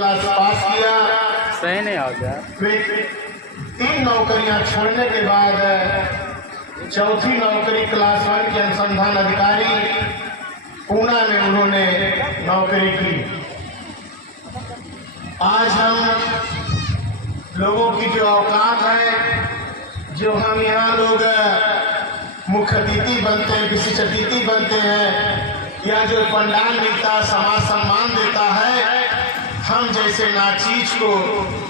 Class pass किया। सही नहीं हो गया। फिर 3 नौकरियां छोड़ने के बाद चौथी नौकरी क्लास 1 के अनुसंधान अधिकारी पूना में उन्होंने नौकरी की। आज हम लोगों की जो औकात है, जो हम यहाँ लोग मुख्य अतिथि बनते हैं, विशिष्ट अतिथि बनते हैं, या जो पंडाल मिलता है, समाज सम्मान देता है, हम जैसे नाचीज को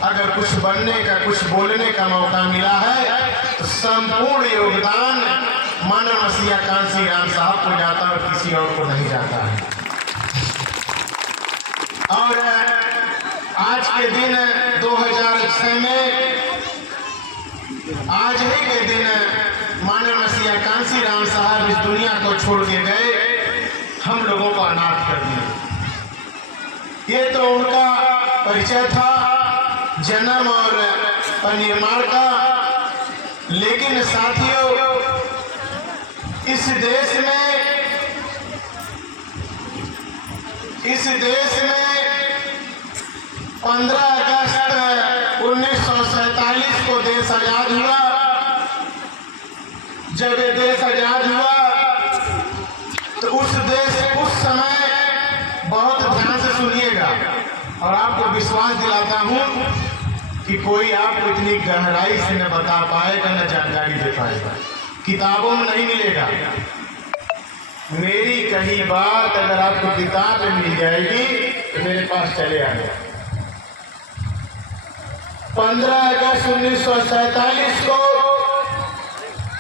अगर कुछ बनने का, कुछ बोलने का मौका मिला है तो संपूर्ण योगदान मानव मसीहा कांसी राम साहब को जाता है और किसी और को नहीं जाता है। और आज के दिन 2006 में आज ही के दिन मानव मसीहा कांसी राम साहब इस दुनिया को छोड़ के गए, हम लोगों को अनाथ कर दिया। ये तो उनका परिचय था, जन्म और परिनिर्माण का। लेकिन साथियों, इस देश में 15 अगस्त 1947 को देश आजाद हुआ। जब ये देश आजाद हुआ तो उस समय बहुत ध्यान से सुनिएगा और आपको विश्वास दिलाता हूं कि कोई आपको इतनी गहराई से न बता पाएगा, न जानकारी दे पाएगा, किताबों में नहीं मिलेगा। मेरी कही बात अगर आपको किताब में मिल जाएगी तो मेरे पास चले आए। 15 अगस्त 1947 को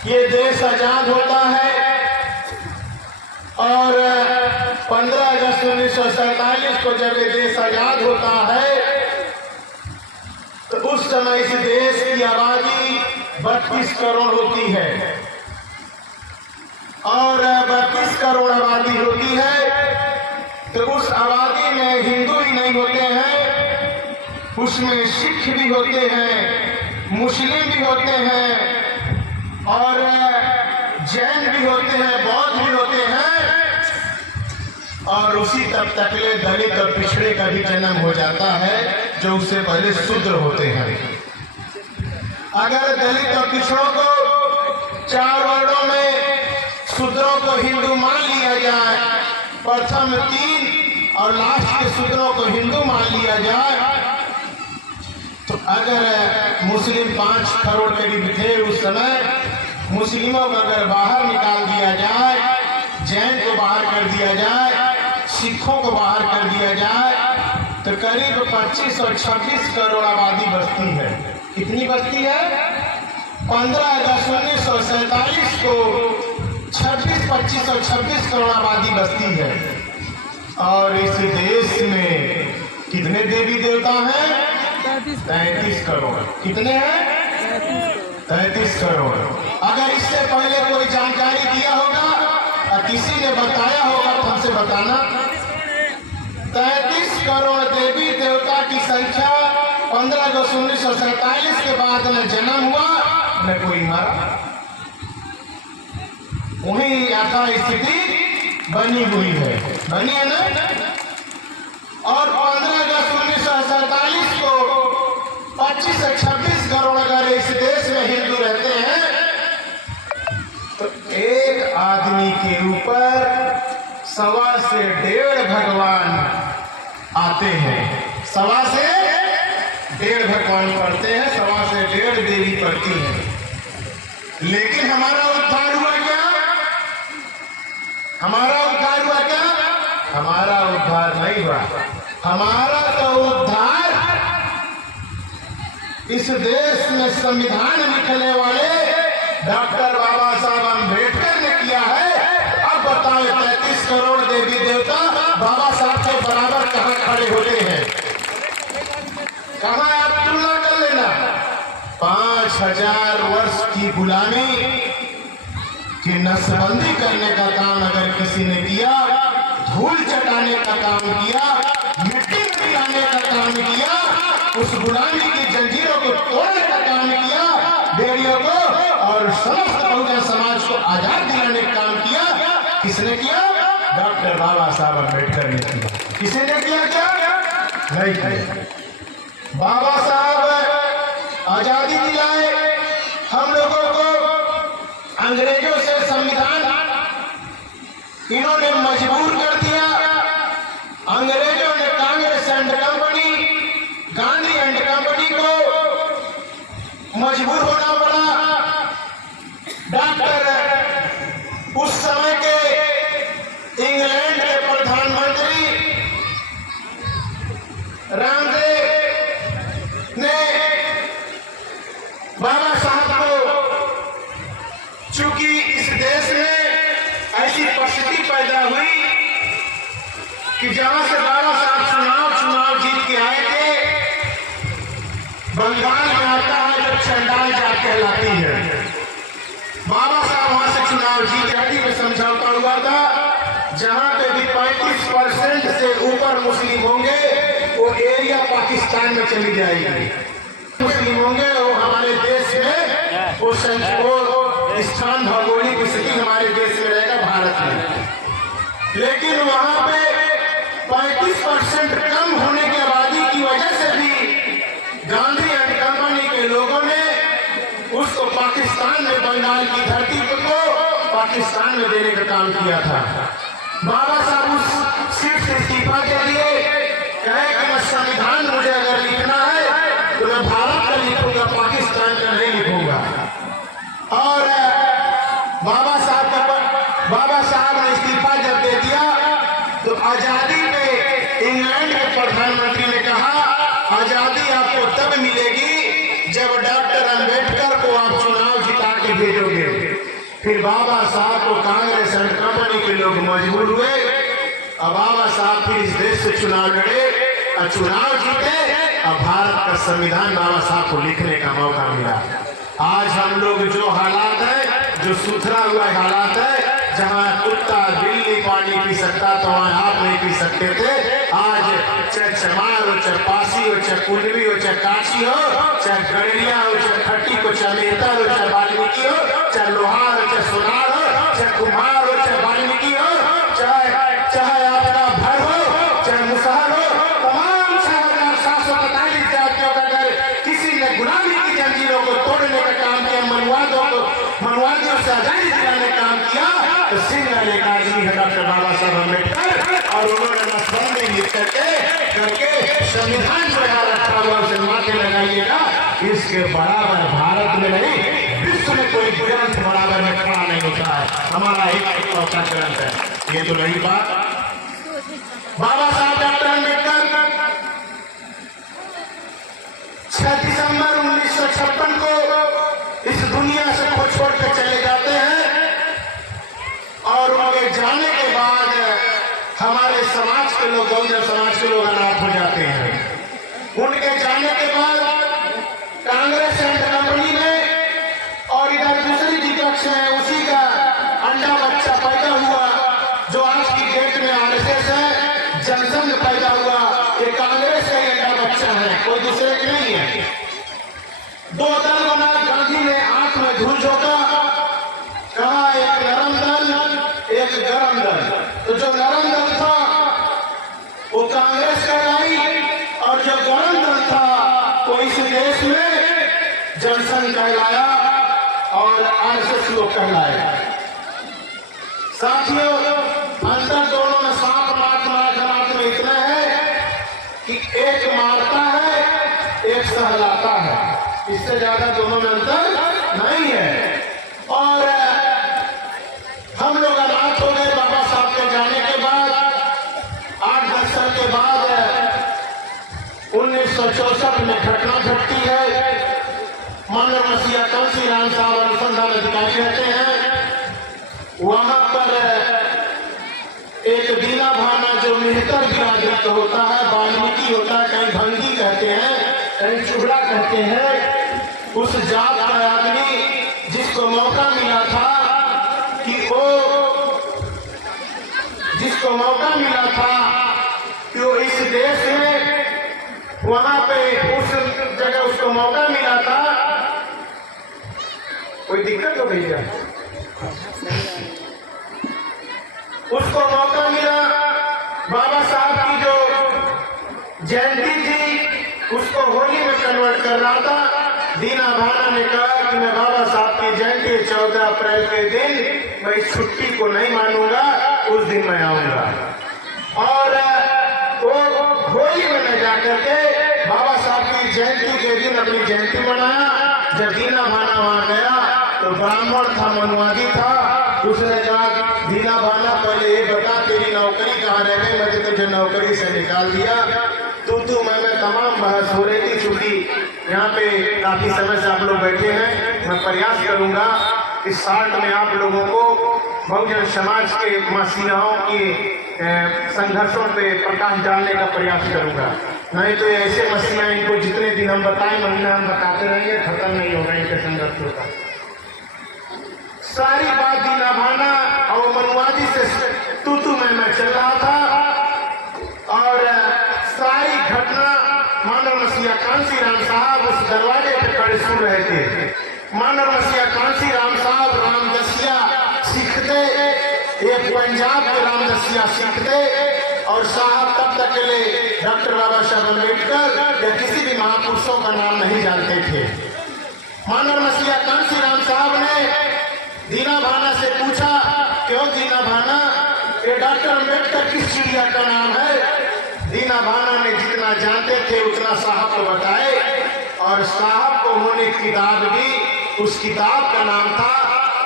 ये देश आजाद होता है और 15 अगस्त 1947 को जब ये देश आजाद होता है तो उस समय इस देश की आबादी 32 करोड़ होती है। और 32 करोड़ आबादी होती है तो उस आबादी में हिंदू ही नहीं होते हैं, उसमें सिख भी होते हैं, मुस्लिम भी होते हैं और जैन भी होते हैं, बौद्ध भी होते हैं। और उसी तब तकले दलित और पिछड़े का भी जन्म हो जाता है जो उससे पहले शूद्र होते हैं। अगर दलित और पिछड़ों को 4 वर्णों में शूद्रों को हिंदू मान लिया जाए, प्रथम 3 और लास्ट के शूद्रों को हिंदू मान लिया जाए, तो अगर मुस्लिम 5 करोड़ करीब थे उस समय, मुस्लिमों को अगर बाहर निकाल दिया जाए, जैन को बाहर कर दिया जाए, सिखों को बाहर कर दिया जाए, तो करीब 25 और 26 करोड़ आबादी बसती है। कितनी बसती है? 15 अगस्त 1947 को 26, 25 और 26 करोड़ आबादी बसती है। और इस देश में कितने देवी देवता हैं? 33 करोड़। कितने हैं? 33 करोड़। अगर इससे पहले कोई जानकारी दिया होगा और किसी ने बताया होगा तो हमसे बताना। 33 करोड़ देवी देवता की संख्या 15 अगस्त 1947 के बाद न जन्म हुआ न कोई मरा। वही यथा स्थिति बनी हुई है, बनी है ना। और 15 अगस्त 1947 को 25 से 26 करोड़ अगर इस देश में हिंदू रहते हैं तो एक आदमी के ऊपर 1.25 से 1.5 भगवान आते हैं। 1.25 से 1.5 भगवान पढ़ते हैं, 1.25 से 1.5 देवी पढ़ती हैं। लेकिन हमारा उद्धार हुआ क्या? हमारा उद्धार हुआ क्या? हमारा उद्धार नहीं हुआ। हमारा तो उद्धार इस देश में संविधान लिखने वाले डॉक्टर बाबा साहब अम्बेडकर ने किया है। अब बताओ 33 करोड़ देवी देवता बाबा साहब के बराबर कहां खड़े होते हैं? कहां? आप तुलना कर लेना। 5000 वर्ष की गुलामी की नसबंदी करने का काम अगर किसी ने किया, धूल चटाने का काम किया, मिट्टी मिलाने का काम किया, उस गुलामी की जंजीरों को तोड़ने का काम किया, बेड़ियों को और समस्त बहुजन समाज को आजाद दिलाने का काम किया, किसने किया? डॉक्टर बाबा साहब अम्बेडकर ने किया। किसने किया? क्या? नहीं किया। बाबा साहब आजादी दिलाए हम लोगों को, अंग्रेजों से संविधान इन्होंने मजबूर कर दिया। अंग्रेजों ने Congress and company, Gandhi and company को मजबूर होना पड़ा। डॉक्टर उस समय के इंग्लैंड के प्रधानमंत्री रामदेव ने बाबा साहब को, चूंकि इस देश में ऐसी परिस्थिति पैदा हुई कि जहां से बाबा साहब चुनाव जीत के आए थे, बंगाल में आता है जो चंडाल जात कहलाती है। बाबा साहब वहां से चुनाव जीत आदि में समझौता हुआ था, जहां पे भी 35% से ऊपर मुस्लिम होंगे वो एरिया पाकिस्तान में चली जाएगी। मुस्लिम होंगे वो हमारे देश में वो स्थान, भौगोलिक स्थिति हमारे देश में रहेगा, भारत में। लेकिन वहां पे 35% कम होने की आबादी की वजह से भी गांधी एंड कंपनी के लोगों ने उसको पाकिस्तान में, बंगाल की धरती को पाकिस्तान में देने का काम किया था। बाबा साहब उस सीट से इस्तीफा के लिए कहे कि मैं संविधान मुझे अगर लिखना है तो मैं भारत का लिखूंगा, पाकिस्तान का नहीं लिखूंगा। और बाबा साहब ने इस्तीफा जब दे दिया तो आजादी पे इंग्लैंड के प्रधानमंत्री ने कहा आजादी आपको तब मिलेगी जब डॉक्टर अंबेडकर को आप चुनाव जिता के भेजोगे। फिर बाबा साहब को कांग्रेस एंड कंपनी के लोग मजबूर हुए। अब बाबा साहब फिर इस देश से चुनाव लड़े और चुनाव जीते और भारत का संविधान बाबा साहब को लिखने का मौका मिला। आज हम लोग जो हालात है, जो सुथरा हुआ हालात है, जहाँ कुत्ता बिल्ली पानी पी सकता तो वहाँ आप नहीं पी सकते थे। आज चाहे चमार हो, चाहे पासी हो, चाहे कुंडवी हो, चाहे काशी हो, चाहे गड़रिया हो, चाहे खट्टी को, चाहे मेहतर हो, चाहे वाल्मीकि हो, चाहे लोहार हो, चाहे सोनार हो, चाहे कुम्हार हो, चाहे वाल्मीकि हो, चाहे आपका भर हो, चाहे मुसहर हो, तमाम 6,745 जातियों का अगर किसी ने गुलामी की जंजीरों को तोड़ने का काम किया, मनुवादियों से आजादी दिलाने का काम किया, तो सिंह एक आदमी है डॉक्टर बाबा साहब अम्बेडकर। और उन्होंने मसलन में लिख करके संविधान जो यहाँ रखा हुआ उसे माथे लगाइएगा, इसके बराबर भारत में नहीं विश्व में कोई ग्रंथ बराबर में खड़ा नहीं होता है। हमारा एक लौता ग्रंथ है। ये तो रही बात। बाबा साहब डॉक्टर अम्बेडकर 6 दिसंबर 1956 को इस दुनिया से छोड़ के चले जाते हैं। और उनके जाने के बाद हमारे समाज के लोग, बहुजन समाज के लोग अनाथ हो जाते हैं। उनके जाने के बाद कांग्रेस एंड कंपनी में और इधर दूसरी विपक्ष में उसी का अंडा बच्चा पैदा हुआ जो आज की डेट में आरएसएस है, जनसंघ पैदा हुआ। ये कांग्रेस का अंडा बच्चा है, कोई दूसरे की नहीं है। 2 दल बना, गांधी ने आंख में धूल झोंका, कहा एक नरम दल एक गरम दल। तो जो नरम दल था वो कांग्रेस कहलाई और जो गरम दल था वो इस देश में जनसंघ कहलाया और आरएसएस लोग कहलाए। साथियों, अंतर दोनों में सांप मात में इतना है कि एक मारता है एक सहलाता है, इससे ज्यादा दोनों में अंतर नहीं है। और हम लोग अनाथ हो गए बाबा साहब के जाने के बाद। 8-10 साल के बाद 1964 में घटना घटती है। मानव मसीहा तुलसी राम साहब अनुसंधान अधिकारी रहते हैं। वहां पर एक दीना भाना जो मेहतर बिरादरी का होता है, वाल्मीकि होता है, कहीं भंगी कहते हैं, कहीं चूड़ा कहते हैं, उस जात का आदमी जिसको मौका मिला था कि वो इस देश में वहां पे उस जगह उसको मौका मिला था। कोई दिक्कत हो गई क्या? उसको मौका मिला बाबा साहब की जो जयंती कर रहा था, दीना भाना ने कहा कि मैं बाबा साहब की जयंती 14 अप्रैल के दिन मैं इस छुट्टी को नहीं मानूंगा, उस दिन मैं आऊंगा। और वो होली में न जाकर के बाबा साहब की जयंती के दिन अपनी जयंती मनाया। जब दीना भाना वहां गया तो ब्राह्मण था, मनुवादी था, उसने कहा दीना भाना पहले ये बता तेरी नौकरी कहाँ रह गई, मैं तुझे नौकरी से निकाल दिया। तू मैं तमाम बहस हो रही थी। चूंकि यहाँ पे काफी समय से आप लोग बैठे हैं, मैं प्रयास करूंगा इस साल में आप लोगों को बहुजन समाज के मसीहाओं की संघर्षों पे प्रकाश डालने का प्रयास करूंगा। नहीं तो ऐसे मसीहा इनको जितने दिन हम बताएं महीना हम बताते रहेंगे, खत्म नहीं होगा इनके संघर्षों का। सारी बात दीना भाना और मनुवादी से तू मैं चल रहा था और सारी घटना मानव मसीहा कांसी राम साहब उस दरवाजे पे खड़े सुन रहे थे। मानव मसीहा कांसी राम साहब रामदसिया सीखते, एक पंजाब के रामदसिया सीखते और साहब तब तक के लिए डॉक्टर बाबा साहब अम्बेडकर या किसी भी महापुरुषों का नाम नहीं जानते थे। मानव मसीहा कांसी राम साहब ने दीना भाना से पूछा, क्यों दीना भाना, ये डॉक्टर अम्बेडकर किस चिड़िया का नाम है? दीना भाना ने जितना जानते थे उतना साहब को बताए और साहब को उन्होंने किताब दी। उस किताब का नाम था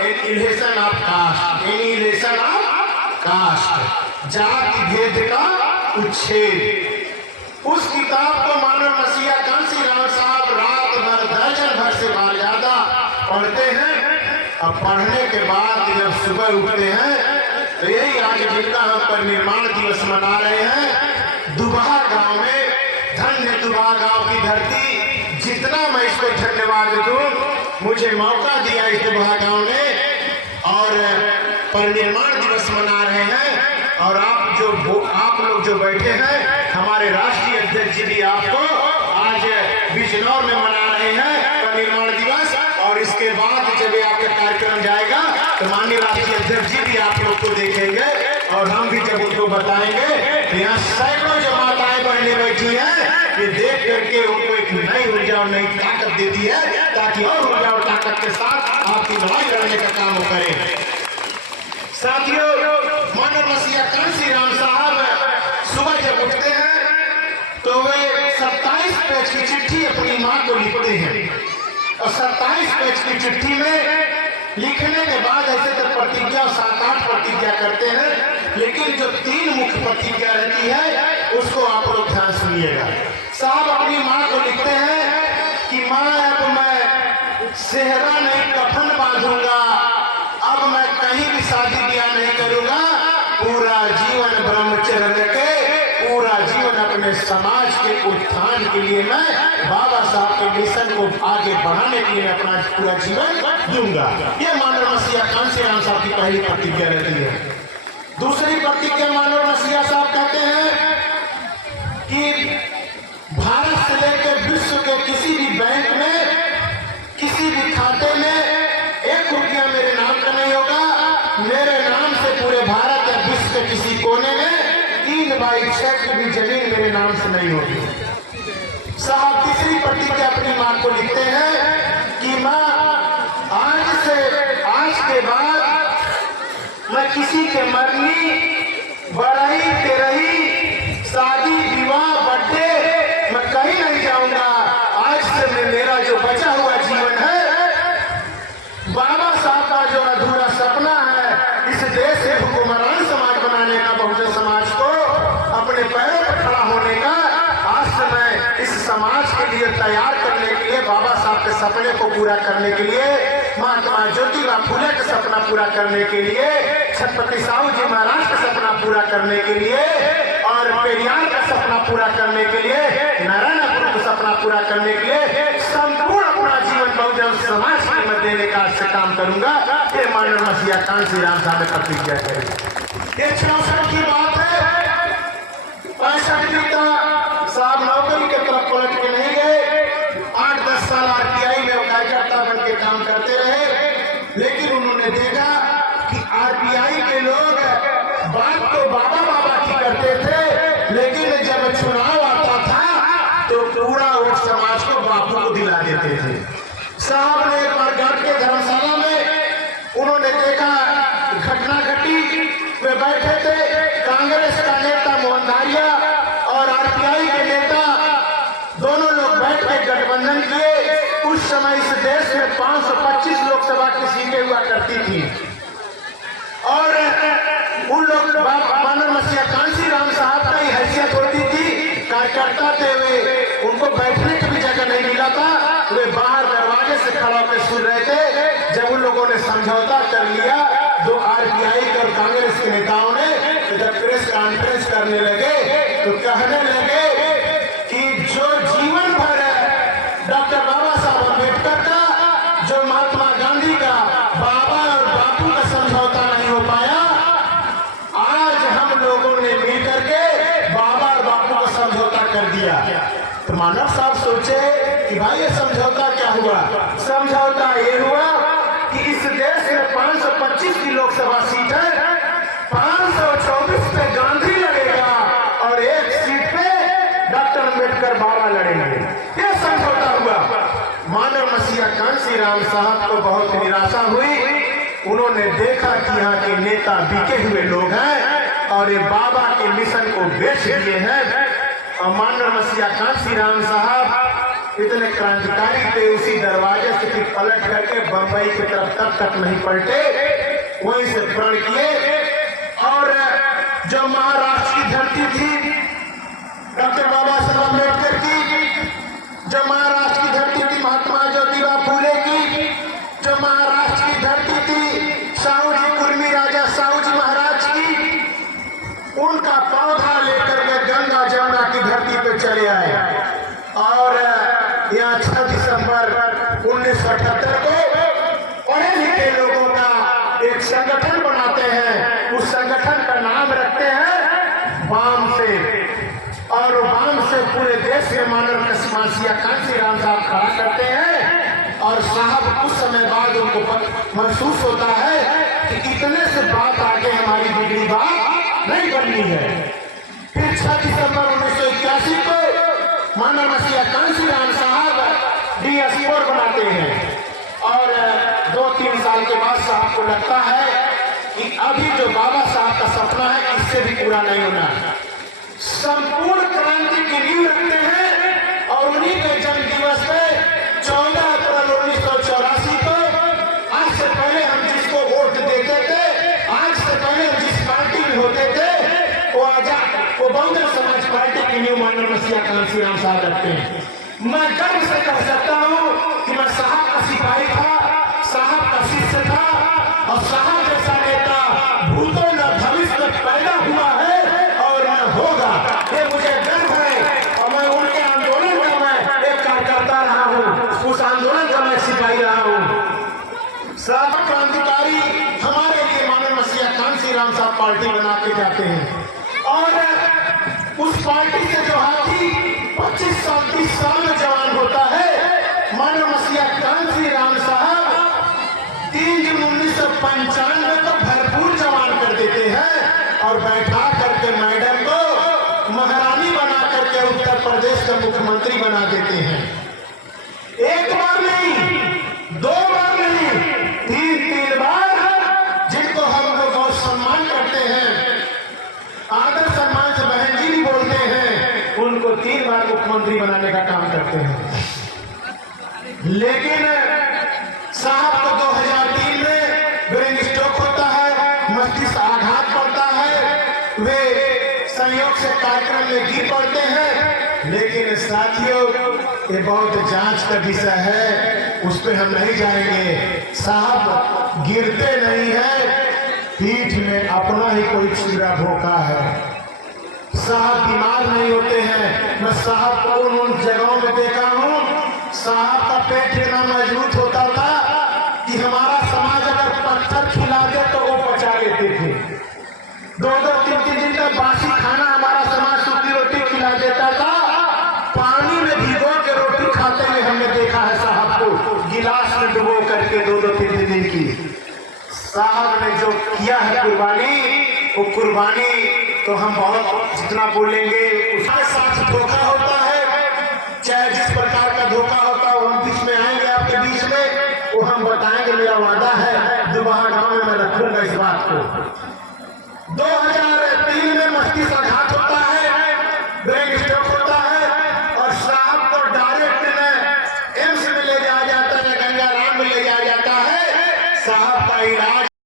annihilation of caste, annihilation of caste, जाति भेद का उच्छेद। उस किताब को मानव मसीहा कांसी राम साहब रात भर दर्जन भर से ज्यादा पढ़ते हैं। अब पढ़ने के बाद जब सुबह उठते हैं तो यही आज जिनका हम परिनिर्माण दिवस मना रहे हैं, दुबहा गांव में, धन्य दुबहा गांव की धरती, जितना मैं इसको धन्यवाद दूं, मुझे मौका दिया इस दुबहा गांव ने और परिनिर्माण दिवस मना रहे हैं। और आप लोग जो बैठे हैं, हमारे राष्ट्रीय अध्यक्ष जी भी आपको आज बिजनौर में मना रहे हैं परिनिर्माण दिवस। और इसके बाद जब आपका कार्यक्रम जाएगा तो माननीय राष्ट्रीय अध्यक्ष जी भी आप लोग को देखेंगे और हम भी जब उनको बताएंगे तो यहाँ सैकड़ों जो माताएं बहनें बैठी हैं, ये देख करके उनको एक नई ऊर्जा और नई ताकत देती है, ताकि और ऊर्जा और ताकत के साथ आपकी लड़ाई लड़ने का काम वो करें। साथियों, मानव मसीहा कांसी राम साहब सुबह जब उठते हैं तो वे 27 पेज की चिट्ठी अपनी माँ को लिखते हैं और 27 पेज की चिट्ठी में लिखने के बाद ऐसे तो प्रतिज्ञा 7-8 प्रतिज्ञा करते हैं, लेकिन जो 3 मुख्य प्रतिज्ञा रहती है उसको आप लोग ध्यान सुनिएगा। साहब अपनी माँ को लिखते हैं कि माँ, अब मैं सेहरा नहीं कफन बांधूंगा, अब मैं कहीं भी शादी ब्याह नहीं करूंगा, पूरा जीवन ब्रह्मचर्य के, पूरा जीवन अपने समाज के उत्थान के लिए मैं बाबा साहब के मिशन को आगे बढ़ाने के लिए अपना पूरा जीवन दूंगा। ये मानव मसीहा कांसी राम साहब की पहली प्रतिज्ञा रहती है। दूसरी प्रतिज्ञा मानव मसीहा साहब कहते हैं कि भारत से लेकर विश्व के किसी भी बैंक में, किसी भी खाते में 1 रुपया मेरे नाम का नहीं होगा। मेरे नाम से पूरे भारत या विश्व के किसी कोने में 3 बाई 6 की भी जमीन मेरे नाम से नहीं होगी। साहब तीसरी प्रतिज्ञा अपनी माँ को लिखते हैं कि माँ, आज के बाद मैं किसी के मरनी, बढ़ई, तेरही, शादी, विवाह, बर्थडे मैं कहीं नहीं जाऊंगा। आज से मेरा जो बचा हुआ जीवन है, बाबा साहब का जो अधूरा सपना है, इस देश से हुक्मरान समाज बनाने का, बहुजन समाज को अपने पैरों पर खड़ा होने का, आज से मैं इस समाज के लिए तैयार करने के लिए, बाबा साहब के सपने को पूरा करने के लिए, महात्मा ज्योतिबा फुले का सपना पूरा करने के लिए, छत्रपति साहू जी महाराज का सपना पूरा करने के लिए और पेरियार का सपना पूरा करने के लिए, नारायण गुरु का सपना पूरा करने के लिए संपूर्ण अपना जीवन बहुजन समाज की मदद देने का से काम करूंगा। ये मानव मसीहा कांसी राम साहब ने प्रतिज्ञा करी। ये 64 की बात है। 65 की साहब नौकरी की तरफ पलट के नहीं गए। 8-10 साल आरटीआई में कार्यकर्ता बन के काम करते रहे, लेकिन उन्होंने देखा कि आरटीआई के लोग बात तो बाबा बाबा की करते थे, लेकिन जब चुनाव आता था तो पूरा वोट समाज को बापू को दिला देते थे। साहब ने एक बार घाट के धर्मशाला में उन्होंने देखा, घटना घटी, वे बैठे थे, कांग्रेस का नेता मोहन धारिया और आरपीआई के नेता दोनों लोग बैठ के गठबंधन किए। उस समय इस देश में 525 लोकसभा की सीटें हुआ करती थी और उन लोग मानव मसीहा कांसी राम साहब की हैसियत होती थी, कार्यकर्ता थे वे, उनको बैठने की भी जगह नहीं मिला था, वे बाहर दरवाजे से खड़ा होकर सुन रहे थे। जब उन लोगों ने समझौता कर लिया, दो आरपीआई और कांग्रेस के नेताओं ने जब प्रेस कॉन्फ्रेंस करने लगे तो कहने लगे कि जो जीवन भर डॉक्टर बाबा साहब अम्बेडकर का, जो महात्मा गांधी का, बाबा और बापू का समझौता नहीं हो पाया, आज हम लोगों ने मिलकर के बाबा और बापू का समझौता कर दिया। तो मानव साहब सोचे कि भाई ये समझौता क्या हुआ? समझौता ये हुआ कि इस देश में 525 की लोकसभा सीट है, 524 पे गांधी लड़ेगा और एक सीट पे डॉक्टर अम्बेडकर बाबा लड़ेंगे। ये समझौता हुआ। मानव मसीहा कांसी राम साहब को बहुत निराशा हुई। उन्होंने देखा कि यहाँ के नेता बिके हुए लोग हैं और ये बाबा के मिशन को बेच दिए हैं। और मानव मसीहा कांसी राम साहब इतने क्रांतिकारी थे, उसी दरवाजे से फिर पलट करके बंबई की तरफ तब तक नहीं पलटे, वहीं से प्रण किए। और जो महाराष्ट्र की धरती थी डॉक्टर बाबा साहब अम्बेडकर की, जो महाराष्ट्र की धरती थी महात्मा ज्योतिबा फूले की, जो महाराष्ट्र की धरती थी साहू जी कुर्मी राजा साहू जी महाराज की, उनका पौधा लेकर के गंगा जमुना की धरती पे चले आए और यहाँ 6 दिसंबर 1978 को पढ़े लिखे लोगों का एक संगठन बनाते हैं। उस संगठन का नाम रखते हैं वाम से, और वाम से पूरे देश में मानव मसीहा कांसी राम साहब खड़ा करते हैं। और साहब उस समय बाद उनको महसूस होता है कि इतने से बात आगे हमारी बिगड़ी बात नहीं बननी है। फिर 6 दिसंबर 1981 को मानव मसीहा कांसी राम साहब DS4 बनाते हैं और 2-3 साल के बाद साहब को लगता है कि अभी जो बाबा साहब का सपना है इससे भी पूरा नहीं होना। संपूर्ण क्रांति की नींव रखते हैं और उन्हीं के जन्म दिवस पे 14 अप्रैल 1984 को, आज से पहले हम जिसको वोट देते थे, आज से पहले हम जिस पार्टी में होते थे, वो बहुजन समाज पार्टी की नींव मानव मसीहा कांसी राम साहब रखते हैं। मैं गर्व से कह सकता हूँ कि मैं साहब का सिपाही था, साहब का शिष्य था और साहब जैसा नेता भूतों न भविष्य में पैदा हुआ है और न होगा, ये मुझे गर्व है। और मैं उनके आंदोलन का मैं एक कार्यकर्ता रहा हूँ, उस आंदोलन का मैं सिपाही रहा हूँ। सब क्रांतिकारी हमारे लिए मानव मसीहा कांसी राम साहब पार्टी बना के जाते हैं और उस पार्टी से जो हाथी 25-30 साल में जवान होता है, मानव मसीहा कांसी राम साहब 3 जून 1995 को भरपूर जवान कर देते हैं और बैठा करके मैडम को महारानी बना करके उत्तर प्रदेश का मुख्यमंत्री बना देते हैं। एक बार नहीं, 2 बार नहीं, 3 बार, जिनको हम लोग बहुत सम्मान करते हैं, आदर सम्मान से बहन जी भी बोलते हैं, उनको 3 बार मुख्यमंत्री बनाने का काम करते हैं। लेकिन साहब को 2003 में ब्रेन स्ट्रोक होता है, मस्तिष्क आघात पड़ता है, वे संयोग से कार्यक्रम में गिर पड़ते हैं। लेकिन साथियों, ये बहुत जांच का विषय है, उस पर हम नहीं जाएंगे। साहब गिरते नहीं है, पीठ में अपना ही कोई छुरा भोंका है। साहब बीमार नहीं होते हैं। मैं साहब को उन जगहों में देखा हूँ, साहब का पेट इतना मजबूत होता था कि हमारा समाज अगर पत्थर खिला दे तो वो पचा लेते थे। 2-3 दिन तक बासी खाना हमारा समाज सूखी रोटी खिला देता था। पानी में भिगो के रोटी खाते हुए हमने देखा है साहब को, गिलास में डुबो करके 2-3 दिन की। साहब ने जो किया है कुर्बानी, वो कुर्बानी तो हम बहुत जितना बोलेंगे उसके साथ धोखा होता है। चाहे जिस प्रकार का धोखा होता है वो हम बीच में आएंगे, आपके बीच में वो हम बताएंगे। मेरा वादा है दोबारा गांव में मैं रखूंगा इस बात को। 2000